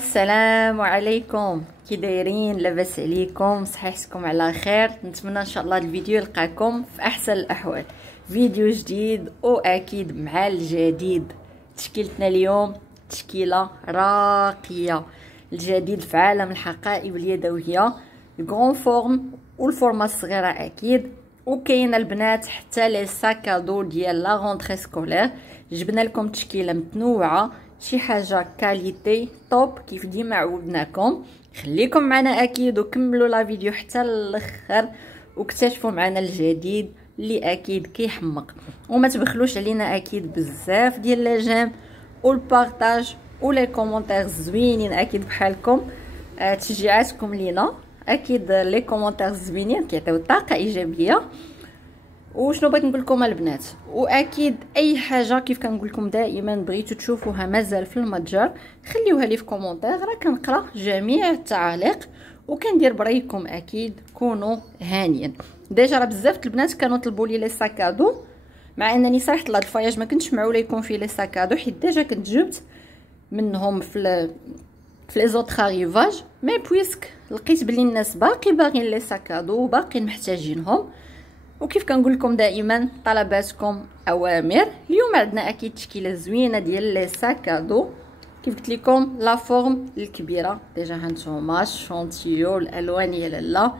السلام عليكم، كي دايرين؟ لاباس عليكم؟ صحيحتكم على خير؟ نتمنى ان شاء الله الفيديو يلقاكم في احسن الاحوال. فيديو جديد واكيد مع الجديد. تشكيلتنا اليوم تشكيله راقيه، الجديد في عالم الحقائب اليدويه، الكرون فورم والفورمه الصغيره اكيد. وكاينه البنات حتى لي ساكادو ديال لا غونطري سكولير. جبنا لكم تشكيله متنوعه، شي حاجه كاليتي توب كيف ديما عودناكم. خليكم معنا اكيد وكملوا لا فيديو حتى الاخر واكتشفوا معنا الجديد اللي اكيد كيحمق. وما تبخلوش علينا اكيد بزاف ديال لي جيم والبارطاج ولي كومونتير زوينين اكيد بحالكم. تشجيعاتكم لينا اكيد، لي كومونتير زوينين كيعطيو طاقه ايجابيه. وشنو بغيت نقول لكم البنات، واكيد اي حاجه كيف كنقول لكم دائما بغيتو تشوفوها مازال في المتجر خليوها لي في كومونتير، راه كنقرا جميع التعاليق وكندير برايكم. اكيد كونوا هانيين. ديجا راه بزاف البنات كانوا طلبوا لي ساكادو، مع انني صراحه لهاد الفواياج ما كنتش معوله يكون فيه لي ساكادو، حيت ديجا كنت جبت منهم في لي زوطخ ريفاج، مي بويسك لقيت بلي الناس باقي باغيين لي ساكادو وباقيين محتاجينهم. وكيف كنقول لكم دائما طلباتكم اوامر. اليوم عندنا اكيد تشكيله زوينه ديال لي ساكادو، كيف قلت لكم لا فورم الكبيره. ديجا هانتوما الشونتيو، الالوان يا لاله،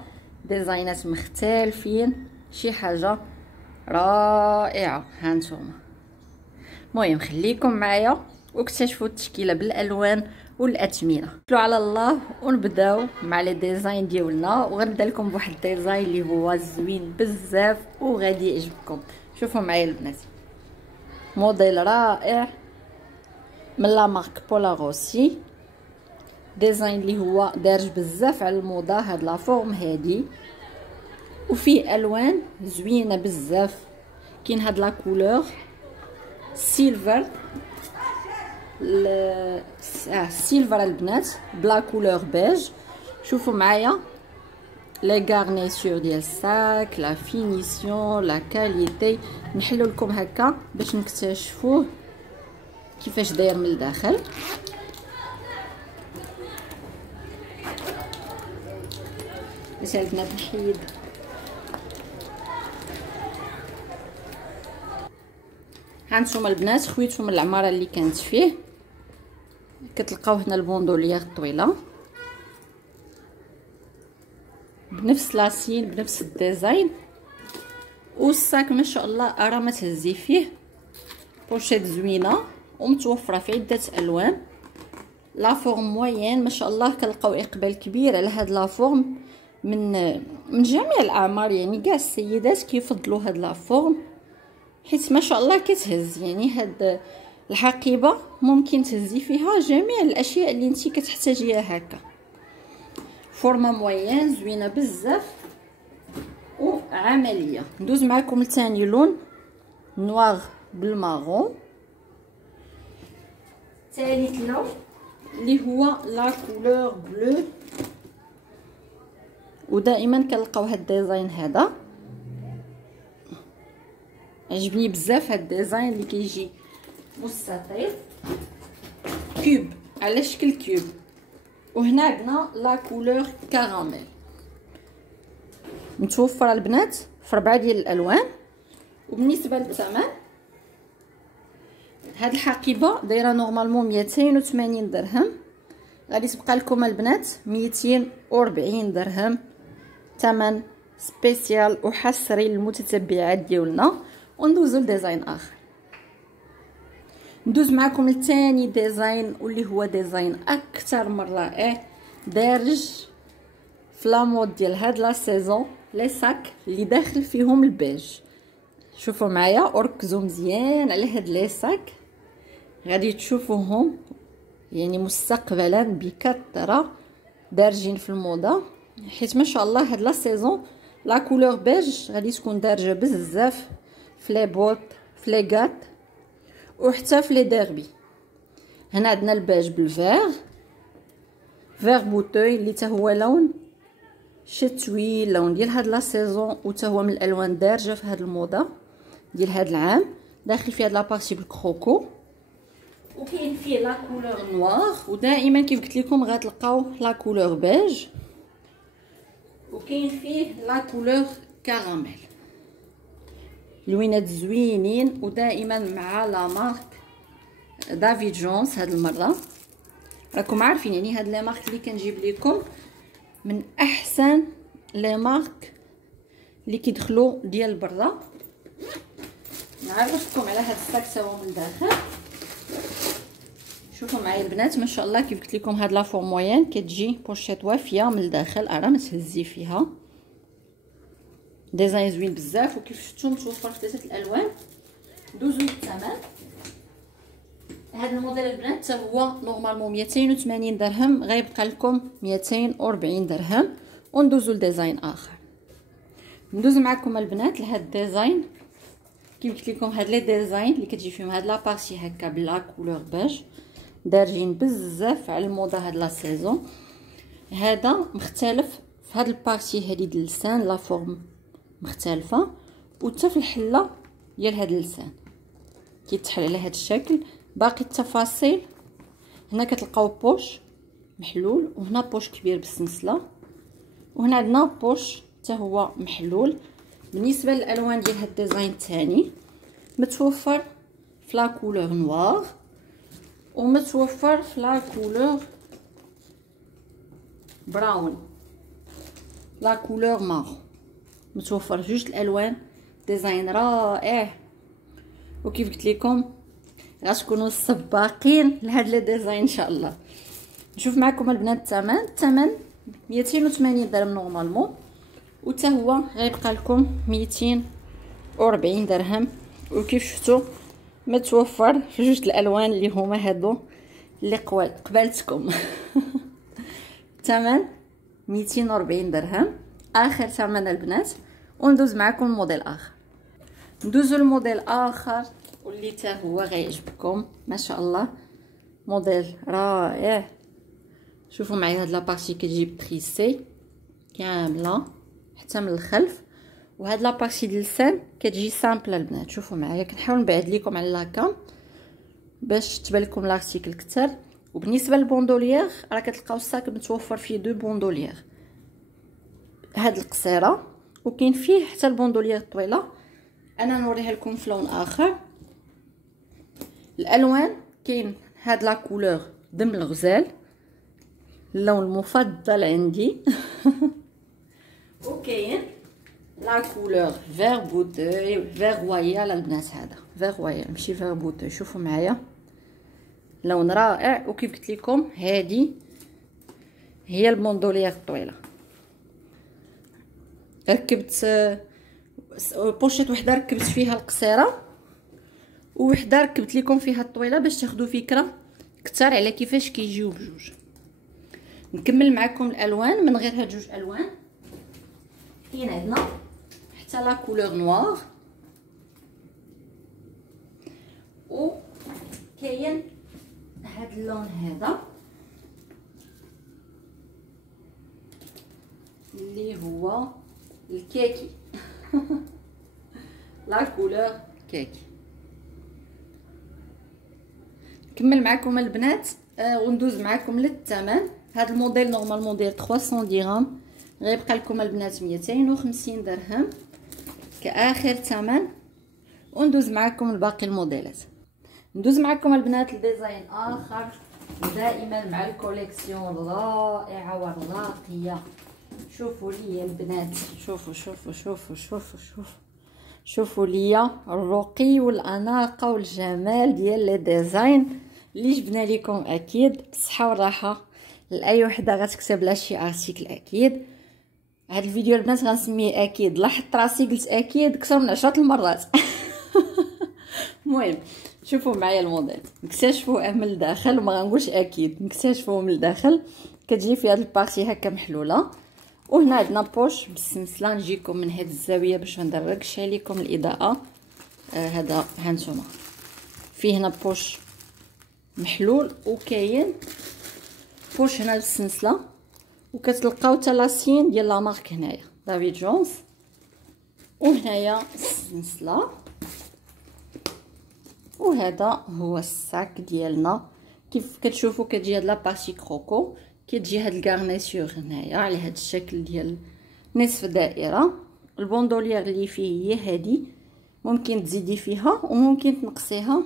ديزاينات مختلفين، شي حاجه رائعه. هانتوما المهم خليكم معايا واكتشفوا التشكيله بالالوان والاثمنه. نتكلوا على الله ونبداو مع لي ديزاين ديالنا. وغنبدا لكم بواحد الديزاين اللي هو زوين بزاف وغادي يعجبكم. شوفوا معايا البنات، موديل رائع من لا مارك بولاروسي. ديزاين اللي هو دارج بزاف على الموضه، هاد لا فورم هادي، وفيه الوان زوينه بزاف. كاين هاد لا كولور سيلفر، سيلفر البنات بلا كولور بيج. شوفوا معايا لي غارنيسور ديال الساك، لا فينيسيون، لا كاليتي. نحلو لكم هكا باش نكتشفوه كيفاش داير من الداخل. باش البنات نحيد هانتوما البنات خويتو من العماره اللي كانت فيه. كتلقاو هنا البوندوليير الطويله بنفس لاسين بنفس الديزاين، والساك ما شاء الله راه ما تهزي فيه. بوشيت زوينه ومتوفره في عده الوان. لا فورم موين ما شاء الله، كنلقاو اقبال كبير على هاد لا فورم من جميع الاعمار. يعني كاع السيدات كيفضلوا هاد لا فورم حيت ما شاء الله كتهز. يعني هاد الحقيبه ممكن تهزي فيها جميع الاشياء اللي انتي كتحتاجيها. هكا فورمه موين زوينه بزاف وعمليه. ندوز معكم لثاني لون، نوار بالمارون. ثالث لون اللي هو لا كولور بلو، ودائما كنلقاو هاد الديزاين هذا. عجبني بزاف هاد الديزاين اللي كيجي مستطيل كوب على شكل كوب. وهنا عندنا لا كولور كراميل متوفره البنات في 4 ديال الالوان. وبالنسبه للثمن، هاد الحقيبه دايره نورمالمون 280 درهم، غادي تبقى لكم البنات 240 درهم. ثمن سبيسيال وحصري للمتتبعات ديالنا. وندوزو لديزاين اخر. ندوز معكم لثاني ديزاين واللي هو ديزاين اكثر من رائع، دارج في لامود ديال هاد لا سيزون. لي ساك اللي داخل فيهم البيج، شوفوا معايا وركزوا مزيان على هاد لي ساك، غادي تشوفوهم يعني مستقبلا بكثره دارجين في الموضه. حيت ما شاء الله هاد لا سيزون لا كولور بيج غادي تكون دارجه بزاف في لي بوط، في لي غات، وحتى في لي ديربي. هنا عندنا البيج بالفيغ، فيغ بوتوي اللي حتى هو لون شتوي، لون ديال هاد لا سيزون، وتا هو من الالوان دارجه في هاد الموضه ديال هاد العام. داخل فيها هاد لابارتي بالكروكو. وكاين فيه لا كولور نوار، ودائما كيف قلت لكم غتلقاو لا كولور بيج، وكاين فيه لا كولور كراميل. لوينات زوينين، ودائما مع لا مارك دافيد جونز. هاد المره راكم عارفين يعني هاد لي مارك اللي كنجيب لكم من احسن لي مارك اللي كيدخلوا ديال برا. نعرفكم على هاد الصاك سوا من الداخل. شوفوا معايا البنات ما شاء الله كيف قلت لكم هاد لا فور موين كتجي بوشيط وافيه من الداخل، راه ما تهزي فيها. ديزاين زوين بزاف، وكيف شفتوا متوفر في 3 الالوان. دوزو الثمن. هذا الموديل البنات حتى هو نورمالمون 280 درهم، غيبقى لكم 240 درهم. وندوزو لديزاين اخر. ندوز معكم البنات لهاد الديزاين. كيف قلت لكم هاد لي ديزاين اللي كتجي فيهم هاد لا بارتي هكا بلا كولور بيج دارجين بزاف على الموضه هاد لا سيزون. هذا مختلف في هاد البارتي هادي ديال اللسان، لا فورم مختلفه، وحتى في الحله ديال هاد اللسان كيتحل على هاد الشكل. باقي التفاصيل هنا كتلقاو بوش محلول، وهنا بوش كبير بالسلسله، وهنا عندنا بوش حتى هو محلول. بالنسبه للالوان ديال هاد الديزاين الثاني متوفر في لا كولور نوار، ومتوفر في لا كولور براون، لا كولور مارون. متوفر جوج الالوان. ديزاين رائع، وكيف قلت لكم غتكونوا سباقين لهاد لي ديزاين ان شاء الله. نشوف معكم البنات الثمن 280 درهم نورمالمون، وتا هو غيبقى لكم 240 درهم. وكيف شفتوا متوفر في جوج الالوان اللي هما هادو اللي قبالتكم. الثمن 240 درهم اخر ثمن البنات. وندوز معكم موديل اخر. ندوزو الموديل اخر واللي تا هو غيعجبكم ما شاء الله. موديل رائع. شوفوا معايا هاد لابارتي كتجي بريسي كامله حتى من الخلف، وهاد لابارتي ديال اللسان كتجي سامبل البنات. شوفوا معايا كنحاول نبعد لكم على لاكام باش تبان لكم لارتيكل اكثر. وبالنسبه للبوندوليير راه كتلقاو الساك متوفر فيه دو بوندوليير هاد القصيره، وكاين فيه حتى البوندوليير الطويله. انا نوريها لكم في لون اخر. الالوان كاين هاد لا كولور دم الغزال، اللون المفضل عندي. وكاين لا كولور فير بوتوي، فير رويال البنات. هذا فير رويال ماشي فير بوتوي. شوفوا معايا لون رائع. وكيف قلت لكم هذه هي البوندوليير الطويله. ركبت بوشيط وحده ركبت فيها القصيره، وحده ركبت لكم فيها الطويله باش تاخذوا فكره اكثر على كيفاش كيجيو بجوج. نكمل معكم الالوان من غير هاد جوج الوان. كاين عندنا حتى لا كولور نوار، وكاين هاد اللون هذا اللي هو الكاكي. لا كولور كاكي. نكمل معكم البنات وندوز معكم للثمن. هاد الموديل نورمالمون داير 300 درهم، غيبقى لكم البنات 250 درهم كاخر ثمن. وندوز معكم الباقي الموديلات. ندوز معكم البنات لديزاين اخر، دائما مع الكوليكسيون الرائعه والراقيه. شوفوا لي البنات، شوفوا شوفوا شوفوا شوفوا شوفوا شوفوا لي الرقي والاناقه والجمال ديال لي ديزاين اللي جبنا لكم. اكيد بالصحه والراحه لاي وحده غتكتب لها شي ارتيكل. اكيد هاد الفيديو البنات غنسميه اكيد. لاحظت راسي قلت اكيد اكثر من 10 المرات. المهم شوفوا معايا الموديل، نكتشفوه من الداخل، وما غنقولش اكيد نكتشفوه من الداخل. كتجي في هاد البارتي هكا محلوله، وهنا عندنا بوش بالسلسله. نجيكم من هاد الزاويه باش ما ندركش عليكم الاضاءه. هذا هانتوما فيه هنا بوش محلول، وكاين بوش هنا بالسلسله، وكتلقاو حتى لاسين ديال لا مارك هنايا دافيد جونز. وهنايا السلسله، وهذا هو الساك ديالنا. كيف كتشوفوا كتجي هاد لابارتي كروكو، كتجي هاد الغارنيتور هنايا على هاد الشكل ديال نصف دائره. البوندولير اللي فيه هي هادي، ممكن تزيدي فيها وممكن تنقصيها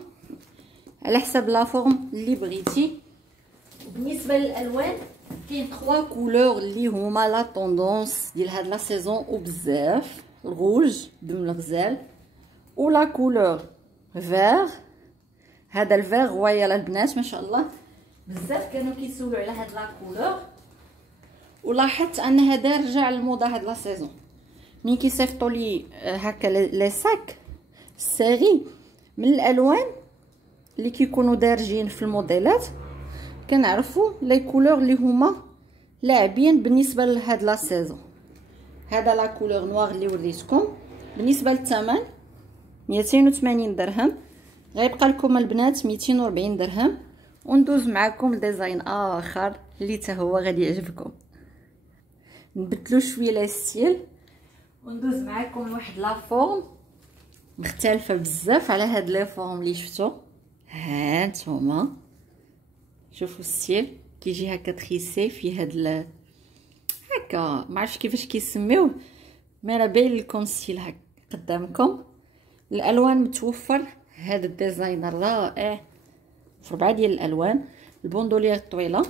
على حسب لا فورم اللي بغيتي. بالنسبه للالوان كاين 3 كولور اللي هما لا طوندونس ديال هاد لا سيزون وبزاف: الروج دم الغزال، ولا كولور فير. هذا الفير رويال البنات ما شاء الله بزاف كانوا كيسولوا على هاد لا كولور، ولاحظت ان هذا رجع للموضه هاد لا سيزون. ملي كيصيفطوا لي هكا لي ساك السيري من الالوان اللي كيكونوا دارجين في الموديلات، كنعرفوا لي كولور اللي هما لاعبين بالنسبه لهاد لا سيزون. هذا لا كولور نوار اللي وريتكم. بالنسبه للثمن 280 درهم، غيبقى لكم البنات 240 درهم. وندوز معكم لديزاين اخر اللي حتى هو غادي يعجبكم. نبدلو شويه لي ستيل وندوز معكم لواحد لا فورم مختلفه بزاف على هاد لي فورم اللي شفتو. ها نتوما شوفوا الستيل كيجي هكا تريسي في هاد هكا ما عرفتش كيفاش كيسميوه، ما راه باين لكم الستيل هكا قدامكم. الالوان متوفر، هذا الديزاين رائع في 4 ديال الالوان. البوندولير طويله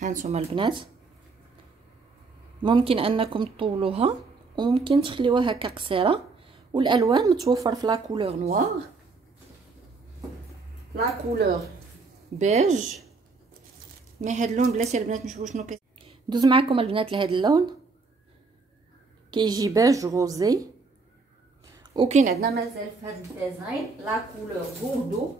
هانتوما البنات، ممكن انكم تطولوها وممكن تخليوها هكا قصيره. والالوان متوفر في لا كولور نوار، لا كولور بيج. مي هاد اللون بلاتي البنات نشوفوا شنو ندوز معكم البنات لهاد اللون كيجي بيج روزي. وكاين عندنا مازال في هذا الديزاين لا كولور بوردو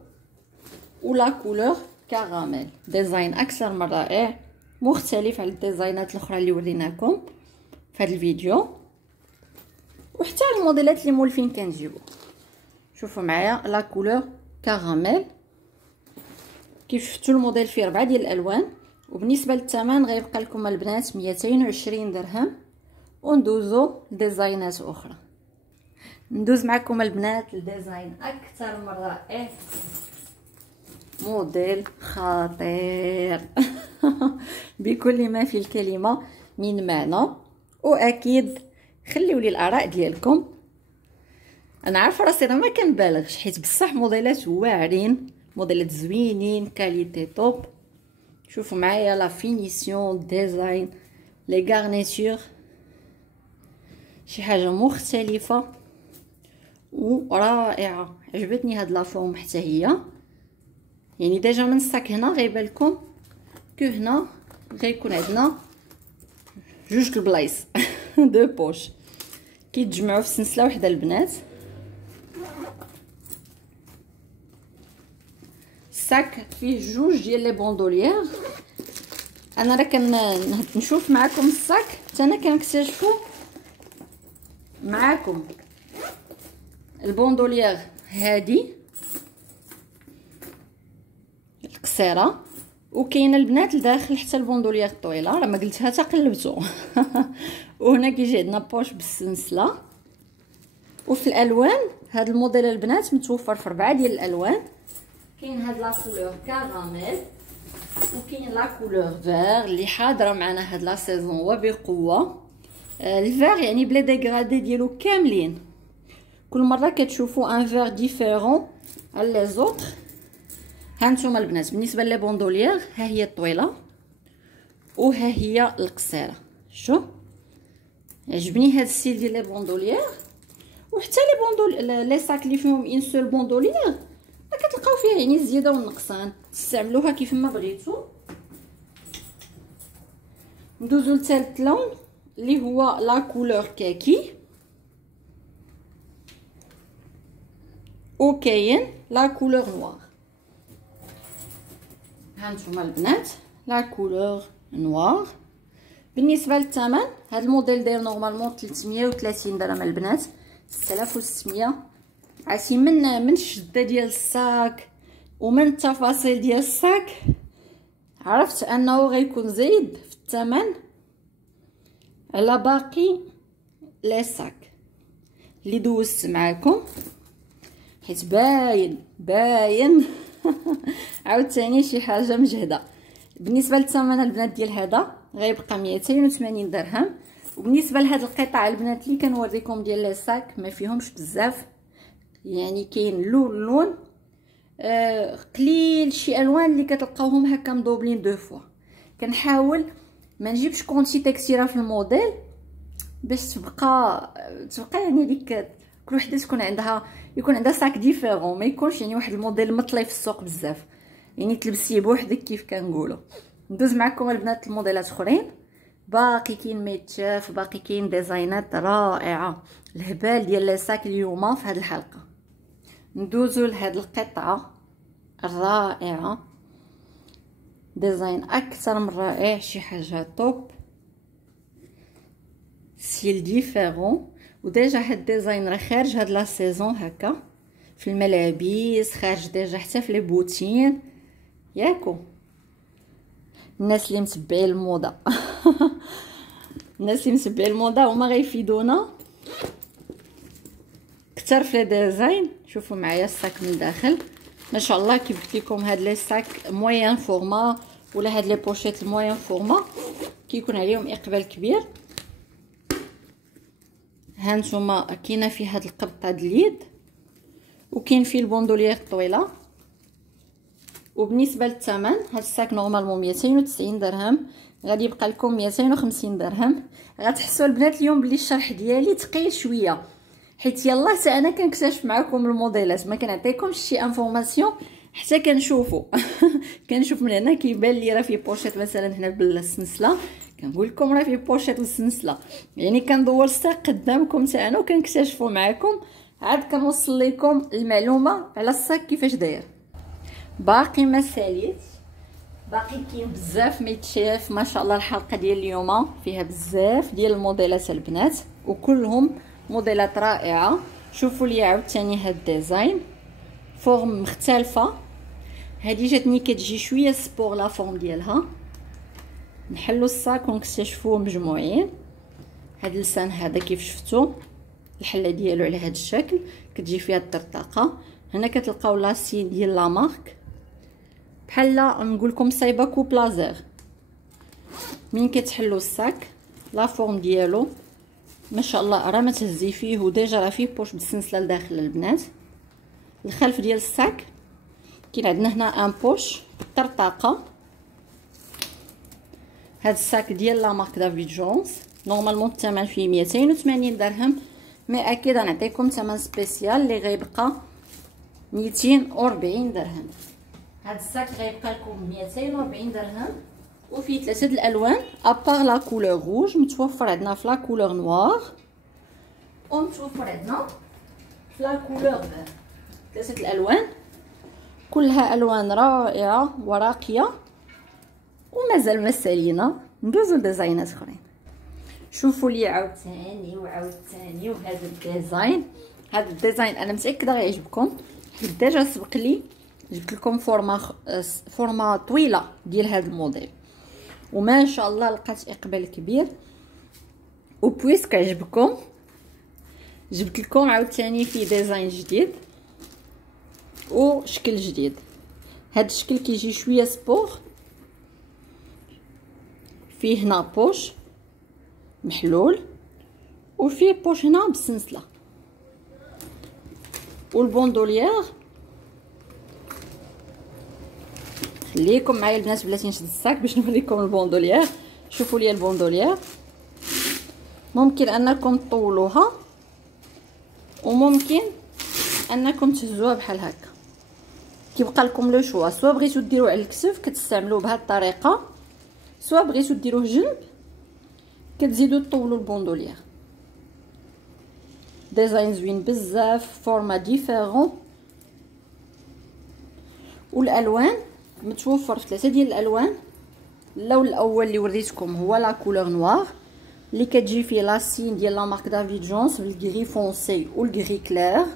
ولا كولور كراميل. ديزاين اكثر من رائع، مختلف على الديزاينات الاخرى اللي وريناكم في هذا الفيديو، وحتى الموديلات اللي مولفين كنجيبو. شوفوا معايا لا كولور كراميل. كيف شفتوا الموديل فيه 4 ديال الالوان. وبالنسبه للثمن غيبقى لكم البنات 220 درهم. وندوزو لديزاينات اخرى. ندوز معكم البنات لديزاين اكثر من رائع، موديل خطير بكل ما في الكلمه من معنى. واكيد خليو لي الاراء ديالكم. انا عارفه راسي راه ما كنبالغش، حيت بصح موديلات واعرين، موديلات زوينين، كاليتي توب. شوفوا معايا لا فينيسيون، ديزاين، لي غارنيتور، شي حاجه مختلفه ورائعه. عجبتني هاد لا فورم حتى هي. يعني ديجا من الساك هنا غيبان لكم كو هنا غيكون عندنا 2 البلايص دو بوش كيتجمعوا في سلسله وحده البنات. الساك فيه 2 ديال لي بوندولير. انا راه كنشوف معكم الساك حتى انا كنكتشفوا معكم البوندولير هادي القصيره، وكاين البنات لداخل حتى البوندولير الطويله، راه ما قلتها حتى قلبتو وهنا كيجي عندنا بوش بالسلسله. وفي الالوان هاد الموديل البنات متوفر في 4 ديال الالوان. كاين هاد لا كولور كراميل، وكاين لا كولور فير اللي حاضره معنا هاد لا سيزون وبقوه. الفير يعني بلا ديغرادي ديالو كاملين، كل مره كتشوفوا ان فير ديفيرون على لي زوطر. هانتوما البنات بالنسبه لي بوندولير، ها هي الطويله وها هي القصيره. شو عجبني هاد الستيل ديال لي بوندولير. وحتى لي ساك اللي فيهم ان سول بوندولير راه كتلقاو فيها يعني الزياده والنقصان، تستعملوها كيف ما بغيتو. ندوزو لثالث لون اللي هو لا كولور كاكي. وكاين لا كولور نوار. هانتوما البنات لا كولور نوار. بالنسبه للثمن هذا الموديل داير نورمالمون 330 درهم البنات، 6600. عرفتي من الشده ديال الساك ومن التفاصيل ديال الساك عرفت انه غيكون زايد في الثمن على باقي لي ساك اللي دوزت معكم، حيت باين عاوتاني شي حاجه مجهده. بالنسبه للثمن البنات ديال هذا غيبقى 280 درهم. وبالنسبه لهاد القطع البنات اللي كنوريكم ديال لي ساك ما فيهمش بزاف، يعني كاين لون قليل، شي الوان اللي كتلقاوهم هكا مدوبلين دو فوا. كنحاول ما نجيبش كونتيتي كثيره في الموديل باش تبقى يعني ديك كل وحده يكون عندها ساك ديفيرون، ما يكونش يعني واحد الموديل مطلي في السوق بزاف، يعني تلبسيه بوحدك كيف كنقولوا. ندوز معكم البنات الموديلات اخرين. باقي كاين ما يتشاف، باقي كاين ديزاينات رائعه. الهبال ديال لي ساك اليوم في هذه الحلقه. ندوزو لهاد القطعه الرائعه، ديزاين اكثر من رائع، شي حاجه توب، ستيل ديفيرون. وديجا هاد الديزاين راه خارج هاد لا سيزون هكا في الملابس، خارج ديجا حتى في لي بوتين ياكو. الناس اللي متبعين الموضه الناس اللي متبعين الموضه هما غيفيدونا اكثر في لي ديزاين. شوفوا معايا الساك من الداخل ما شاء الله. كي قلت لكم هاد لي ساك موين فورما ولا هاد لي بوشيت الموين فورما كيكون عليهم اقبال كبير. ها نتوما كاينه في هاد القبطه د اليد وكاين فيه البوندولير الطويله. وبالنسبه للثمن هاد الساك نورمالمون 290 درهم، غادي يبقى لكم 250 درهم. غتحسوا البنات اليوم بلي الشرح ديالي ثقيل شويه، حيت يلا حتى انا كنكتشف معكم الموديلات، ما كنعطيكمش شي انفورماسيون حتى كنشوفو كنشوف من هنا كيبان لي راه فيه بوشيت مثلا هنا بالسنسله، كنقول لكم راه فيه بوشيت والسنسله، يعني كندور الساق قدامكم حتى انا وكنكتشفوا معكم، عاد كنوصل لكم المعلومه على الساق كيفاش داير. باقي ما ساليت، باقي كاين بزاف ما يتشاف. ما شاء الله الحلقه ديال اليوم فيها بزاف ديال الموديلات البنات وكلهم موديلات رائعه. شوفوا لي عاوتاني هاد الديزاين فورم مختلفه. هذه جاتني كتجي شويه سبور لا فورم ديالها. نحلوا الساك ونكتشفوه مجموعين. هاد اللسان هذا كيف شفتوا الحله ديالو على هذا الشكل، كتجي فيها الطرطقه. هنا كتلقاو لاسين ديال لا مارك بحال نقول لكم صايبه كو بلازير. من كتحلوا الساك لا فورم ديالو ما شاء الله راه ما تهزي فيه، وديجا راه فيه بوش بالسنسله لداخل البنات. الخلف ديال الساك كاين عندنا هنا ان بوش بالطرطقه. هاد الساك ديال لا مارك دافيد جونز نورمالمون الثمن فيه 280 درهم، مي اكيد غنعطيكم ثمن سبيسيال اللي غيبقى 240 درهم. هاد الساك غيبقى لكم 240 درهم وفيه ثلاثه د الالوان ابار لا كولور روج، متوفر عندنا في لا كولور نوار ومتوفر عندنا في لا كولور فير. ثلاثه الالوان كلها الوان رائعه وراقيه ومازال ما سالينا. ندوزو لديزاينات اخرين. شوفوا لي عاوتاني وهذا الديزاين. هذا الديزاين انا متاكده غيعجبكم حيت ديجا سبق لي جبت لكم فورما طويله ديال هذا الموديل وما شاء الله لقات اقبال كبير. وبويسك عجبكم جبت لكم عاوتاني في ديزاين جديد وشكل جديد. هذا الشكل كيجي شويه سبور، فيه هنا بوش محلول وفيه بوش هنا بالسنسله والبوندولير. خليكم معايا البنات بلاتي نشد الساك باش نوريكم البوندولير. شوفوا لي البوندولير ممكن انكم تطولوها وممكن انكم تهزوها بحال هكا، كيبقى لكم لو شوا. سوا بغيتو ديروه على الكتف كتستعملوه بهذه الطريقه، سوا بغيتو ديروه جنب كتزيدوا تطولوا البوندولير. ديزاين زوين بزاف، فورما ديفيرون، والالوان متوفر في ثلاثه ديال الالوان. اللون الاول اللي وريتكم هو لا كولور نوار اللي كتجي فيه لاسين ديال لا مارك دافيد جونز بالغري فونسي والغري كلير.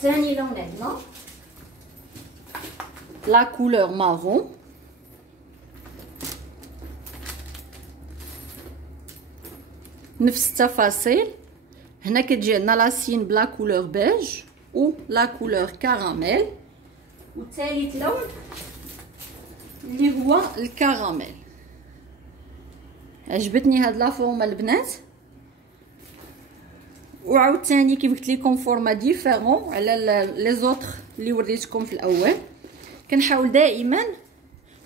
ثاني لون عندنا لا كولور مارون، نفس التفاصيل. هنا كتجي عندنا لاسين بلا كولور بيج و لا كولور كراميل، وثالث لون اللي هو الكراميل. عجبتني هاد لا فورما البنات، وعاوتاني كيف قلت لكم فورما ديفيرون على لي زوطخ اللي وريتكم في الاول. كنحاول دائما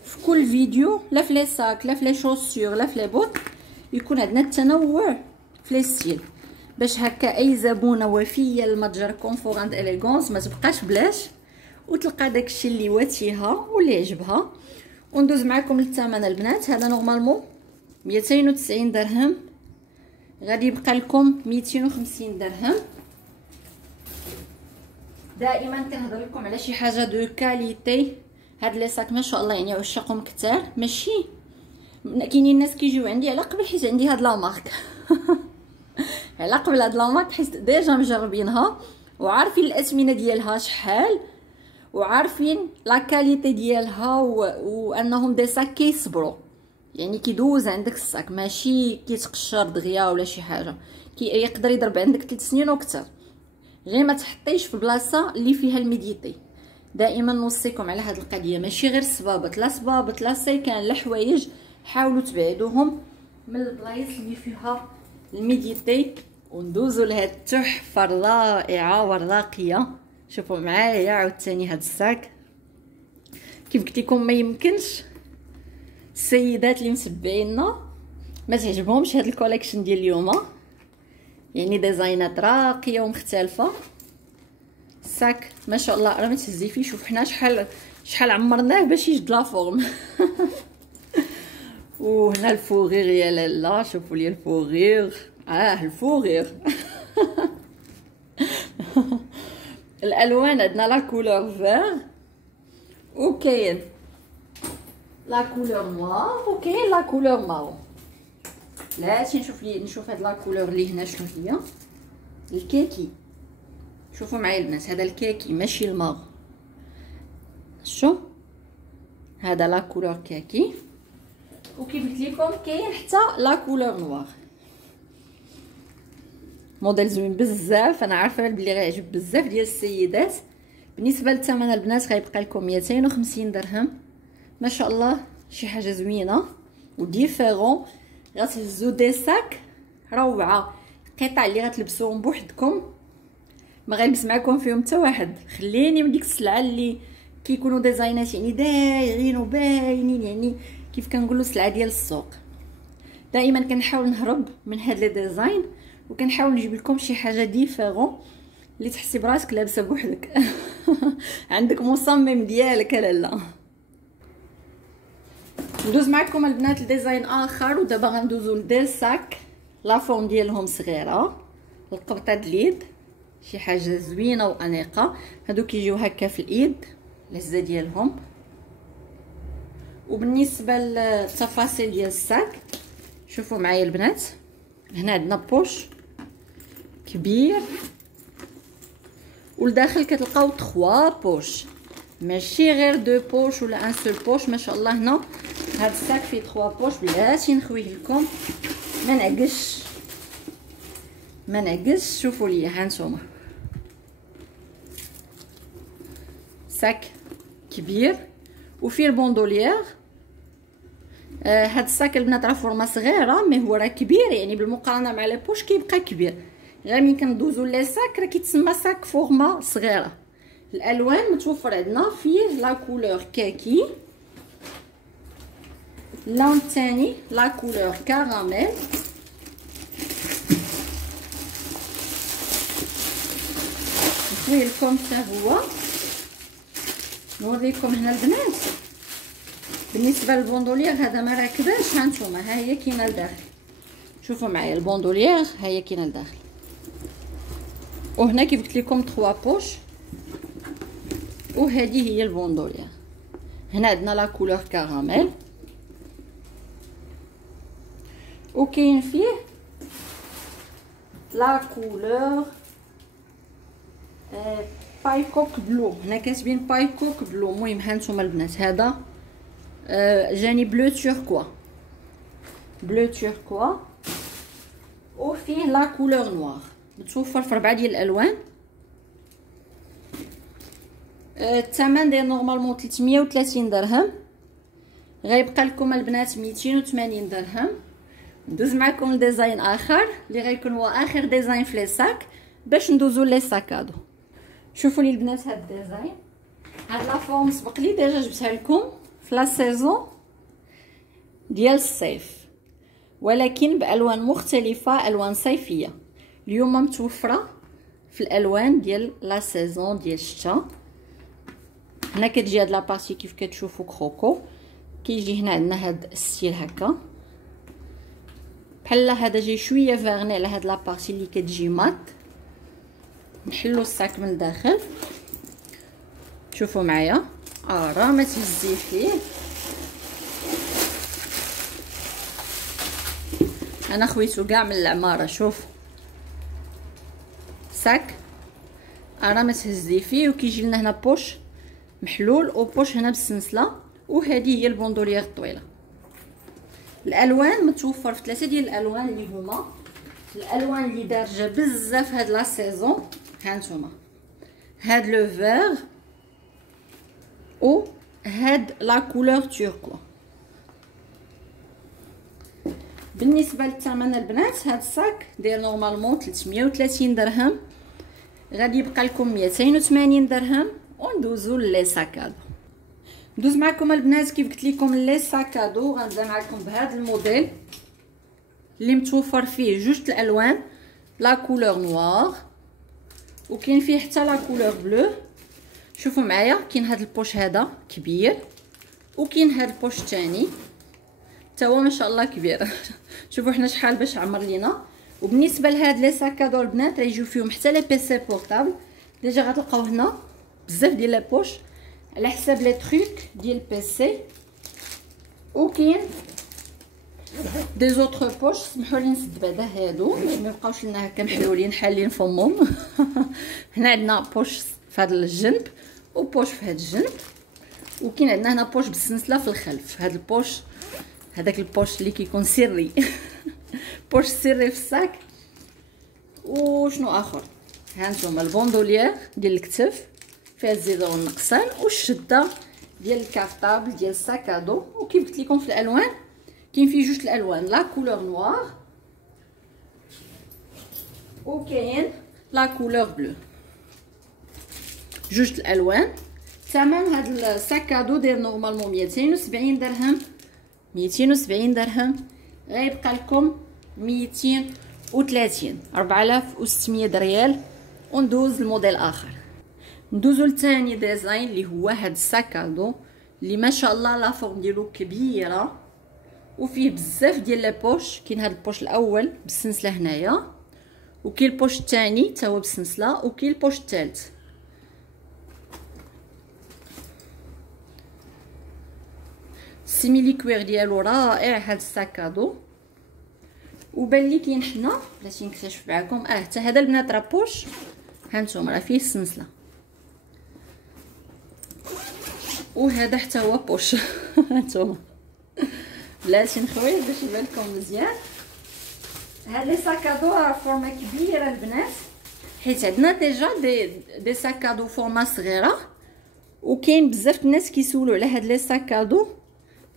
في كل فيديو لا في لي ساك لا في لي شوسور لا في لي بوط يكون عندنا التنوع في لي ستيل، باش هكا اي زبونه وفيه للمتجر كونفور اند اليغونس ما تبقاش بلاش وتلقى داكشي اللي واتيها واللي عجبها. وندوز معكم للثمن البنات. هذا نورمالمون 290 درهم، غادي يبقى لكم 250 درهم. دائما كنهضر لكم على شي حاجه دو كاليتي. هاد لي ساك ما شاء الله يعني عشاقهم كثار، ماشي كاينين الناس كيجيو عندي على قبل حيت عندي هاد لا مارك على قبل هاد لا مارك حيت ديجا مجربينها وعارفين الاثمنه ديالها شحال، وعارفين لا كاليتي ديالها وانهم دي ساك كيصبروا، يعني كيدوز عندك الساك ماشي كيتقشر دغيا ولا شي حاجه، يقدر يضرب عندك 3 سنين وكثر. غير ما تحطيش في بلاصه اللي فيها الميديتي. دائما نوصيكم على هاد القضيه، ماشي غير صبابط لا سيكان لا حوايج، حاولوا تبعدوهم من البلايص اللي فيها الميديتي. وندوزو لهاد التحفه الرائعه والراقيه. شوفوا معايا عاوتاني هاد الساك كيف قلت لكم، ما يمكنش السيدات اللي مسبعيننا ما تعجبهمش هاد الكوليكشن ديال اليوم، يعني ديزاينات راقيه ومختلفه. الساك ما شاء الله راه ما تهزي فيه. شوف حنا شحال عمرناه باش يجد لا فورم وهنا الفوغير يا لالا، شوفوا لي الفوغير، الفوغير الالوان عندنا لا كولور فير، وكاين لا كولور نوار، وكاين لا كولور مارون. لا نشوف هاد لا كولور اللي هنا شنو هي، الكيكي. شوفوا معايا البنات، هذا الكيكي ماشي الماغ. شو هذا لا كولور كيكي، وكيف قلت لكم كاين حتى لا كولور نوار. موديل زوين بزاف، انا عارفه بلي غيعجب بزاف ديال السيدات. بالنسبه للثمن البنات غيبقى لكم 250 درهم. ما شاء الله شي حاجه زوينه وديفيرون. غتهزوا دي ساك روعه، قطع اللي غتلبسوهم بوحدكم ما غيلبس معكم فيهم حتى واحد. خليني من ديك السلعه اللي كيكونوا ديزاينات يعني دايرين وباينين، يعني كيف كنقولوا السلعه ديال السوق. دائما كنحاول نهرب من هاد لي ديزاين وكنحاول نجيب لكم شي حاجه ديفيرون اللي تحسي براسك لابسه بوحدك عندك مصمم ديالك. لالا ندوز معكم البنات لديزاين اخر، ودابا غندوزو لدي ساك لا فورم ديالهم صغيره، القبطه د اليد، شي حاجه زوينه وانيقه. هادو كيجيو هكا في الايد الهزه ديالهم. وبالنسبه للتفاصيل ديال الساك شوفوا معايا البنات، هنا عندنا بوش كبير، ولداخل كتلقاو 3 بوش، ماشي غير 2 بوش ولا ان سول بوش. ما شاء الله هنا هاد الساك فيه 3 بوش. بلاتي نخويه لكم ما نعكسش. شوفوا لي ها نتوما، ساك كبير وفيه البوندوليير. هاد الساك البنات راه فورما صغيره، مي هو راه كبير، يعني بالمقارنه مع لي بوش كيبقى كبير. غير ملي كندوزو لي ساك راه كيتسمى ساك فورما صغيره. الالوان متوفر عندنا فيه لا كولور كاكي، اللون الثاني لا كولور كراميل، نخوي لكم حتى هو. نوريكم هنا البنات بالنسبه للبوندوليير هذا ما راكباش. ها نتوما ها هي كاينه لداخل، شوفوا معايا البوندوليير ها هي كاينه لداخل. وهنا كيف قلت لكم 3 بوش، وهذه هي البوندوليير. هنا عندنا لا كولور كراميل، وكاين فيه لا كولور بايكوك بلو. هنا كاتبين بايكوك بلو. المهم ها نتوما البنات هذا جاني بلو توركوا، وفيه لا كولور نوار. متوفر في 4 ديال الالوان. الثمن داير نورمالمون 330 درهم، غيبقى لكم البنات 280 درهم. ندوز معكم لديزاين اخر اللي غيكون هو اخر ديزاين في لي ساك باش ندوزو لي ساكادو. شوفوا لي البنات هاد الديزاين، هاد لا فورم سبق لي ديجا جبتها لكم في لا سيزون ديال الصيف، ولكن بالوان مختلفه، الوان صيفيه. اليوم متوفره في الالوان ديال لا سيزون ديال الشتاء. هنا كتجي هاد لابارتي كيف كتشوفوا كروكو، كيجي هنا عندنا هاد الستيل هكا بحال هذا جاي شويه فارني على هاد لابارتي اللي كتجي مات. نحلو الصاك من الداخل، شوفوا معايا راه ما تهزي فيه. انا خويتو كاع من العماره. شوف ساك راه ما تهزي فيه، وكيجي لنا هنا بوش محلول وبوش هنا بالسلسله، وهذه هي البوندوليير الطويله. الالوان متوفر في 3 ديال الالوان اللي هما الالوان اللي دارجه بزاف هاد لا سيزون. ها نتوما هاد لو فير و هاد لا كولور توركو. بالنسبه للثمن البنات، هاد الصاك داير نورمالمون 330 درهم، غادي يبقى لكم 280 درهم. وندوزو لي ساكادو. ندوز معكم البنات كيف قلت لكم لي ساكادو. غنبدا معكم بهذا الموديل اللي متوفر فيه جوج الالوان، لا كولور نوار وكاين فيه حتى لا كولور بلو. شوفوا معايا كاين هذا البوش هذا كبير، وكاين هذا البوش الثاني حتى هو ما شاء الله كبير. شوفوا حنا شحال باش عمر لينا. وبالنسبه لهاد لي ساكادو البنات غيجيو فيهم حتى لي بيسي بورطابل. ديجا غتلقاو هنا بزاف ديال لي بوش على حساب لي تروك ديال البيسي، وكاين دي زوتر بوش. سمحوا لي نسد بعدا هادو باش ما يبقاوش لنا هكا محلولين حالين فمهم. هنا عندنا بوش في هذا الجنب وبوش في هذا الجنب، وكاين عندنا هنا بوش بالسلسله في الخلف. هذا البوش هذاك البوش اللي كيكون سري. بوش سري في الساك. وشنو اخر؟ ها نتوما البوندوليير ديال الكتف فيها الزياده والنقصان، والشده ديال الكارطابل ديال الساكادو. وكيف قلت لكم في الالوان كاين فيه جوج الالوان، لا كولور نوار وكاين لا كولور بلو، جوج الالوان. ثمن هذا الساكادو داير نورمالمون 270 درهم. 270 درهم غيبقى لكم 230 4600 ريال. وندوز الموديل اخر. ندوزو لثاني ديزاين اللي هو هاد الساكادو اللي ما شاء الله لا فورم ديالو كبيره وفيه بزاف ديال لي بوش. كاين هاد البوش الاول بالسلسله هنايا، وكاين البوش الثاني حتى هو بالسلسله، وكاين البوش الثالث. السيميلي كوير ديالو رائع هاد الساكادو. وبان لي كاين حنا بلاتي نكتشف معكم حتى هذا البنات راه بوش. ها نتوما راه فيه السلسله، وهذا حتى هو بوش. هانتوما بلاتي نخوي باش يبان لكم مزيان. هاد لي ساكادو راه فورما كبيره البنات، حيت عندنا ديجا دي ساكادو فورما صغيره، وكاين بزاف الناس كيسولوا على هاد لي ساكادو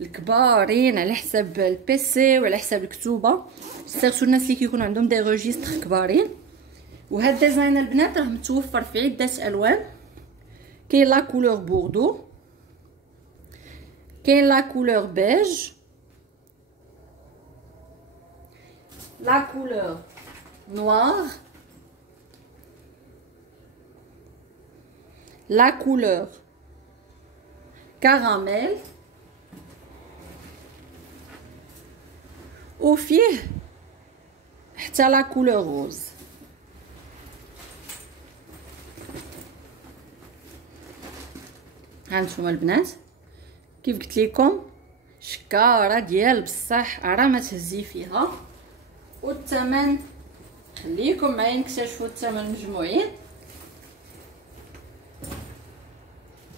الكبارين على حساب البيسي وعلى حساب الكتوبه، سيرتو الناس اللي كيكونوا عندهم دي ريجيستر كبارين. وهاد ديزاين البنات راه متوفر في عده الوان. كاين لا كولور بوردو، كاين لا كولور بيج، لا كولور نوار، لا كولور كراميل، وفيه حتى لا كولور روز. هانتوما البنات كيف قلت لكم شكاره ديال بصح راه ما تهزي فيها. والثمن خليكم معايا نكتشفوا الثمن مجموعين.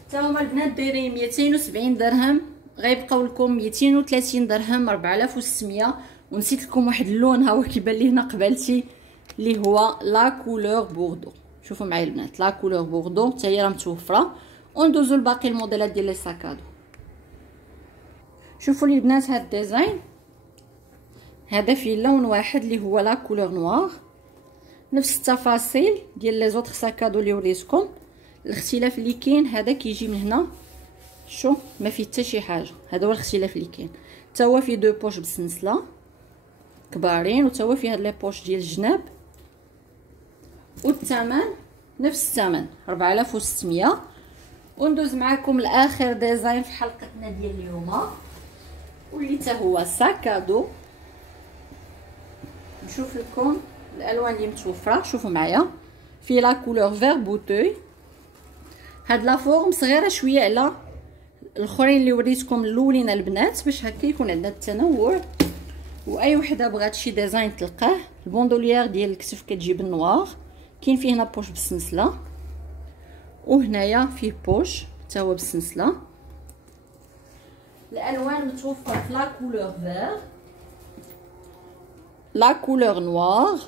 حتى هما البنات دايرين 270 درهم، غيبقاو لكم 230 درهم 4600. ونسيت لكم واحد اللون ها هو كيبان لي هنا قبالتي اللي هو لا كولور بوردو. شوفوا معايا البنات لا كولور بوردو حتى هي راه متوفره، وندوزو لباقي الموديلات ديال لي ساكادو. شوفوا لي البنات هاد الديزاين هذا فيه لون واحد اللي هو لا كولور نوار، نفس التفاصيل ديال لي زوطخ ساكادو اللي وريتكم. الاختلاف اللي كاين هذا كيجي من هنا، شو ما فيه حتى شي حاجه، هذا هو الاختلاف اللي كاين. حتى هو فيه دو بوش بالسنسله كبارين، وتا هو فيه هاد لي بوش ديال الجناب. والثمن نفس الثمن 4600. وندوز معكم لاخر ديزاين في حلقتنا ديال اليوم، واللي حتى هو ساكادو. نشوف لكم الالوان اللي متوفره. شوفوا معايا فيه لا كولور فير بوتوي. هاد لا فورم صغيره شويه على الاخرين اللي وريتكم الاولين البنات، باش هكا يكون عندنا التنوع. واي وحده بغات شي ديزاين تلقاه. البوندوليير ديال الكتف كتجي بالنوار، كاين فيه هنا بوش بالسنسله، وهنايا فيه بوش حتى هو بالسنسله. الالوان متوفره في لا كولور فير، لا كولور نوار،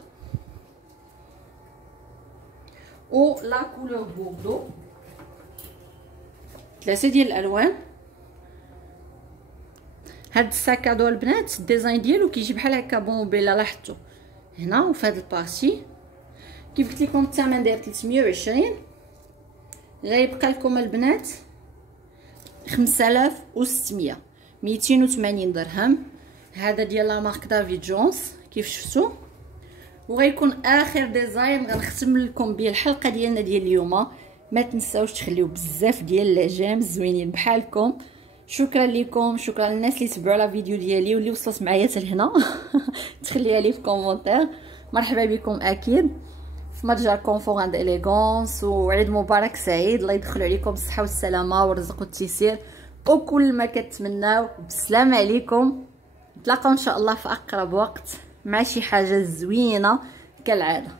و لا كولور بوردو. ثلاثه ديال الالوان. هاد الساكادو البنات الديزاين ديالو كيجي بحال هكا بوموبيلا، لاحظتوا هنا وفي هاد البارتي. كيف قلت لكم الثمن داير 320. غيبقى لكم البنات 5600، 280 درهم. هذا ديال لا مارك دافيد جونز كيف شفتوا. وغيكون اخر ديزاين غنختم لكم به الحلقه ديالنا ديال اليوم. ما تنساوش تخليو بزاف ديال الاعجاب زوينين بحالكم. شكرا لكم، شكرا للناس اللي تبعوا لا فيديو ديالي واللي وصلت معايا حتى لهنا. تخليها لي في كومونتير. مرحبا بكم اكيد في متجر كونفور اند اليغونس، وعيد مبارك سعيد. الله يدخل عليكم بالصحه والسلامه والرزق والتيسير وكل ما كتمناو. بالسلامه عليكم، نتلاقاو ان شاء الله في اقرب وقت مع شي حاجه زوينه كالعاده.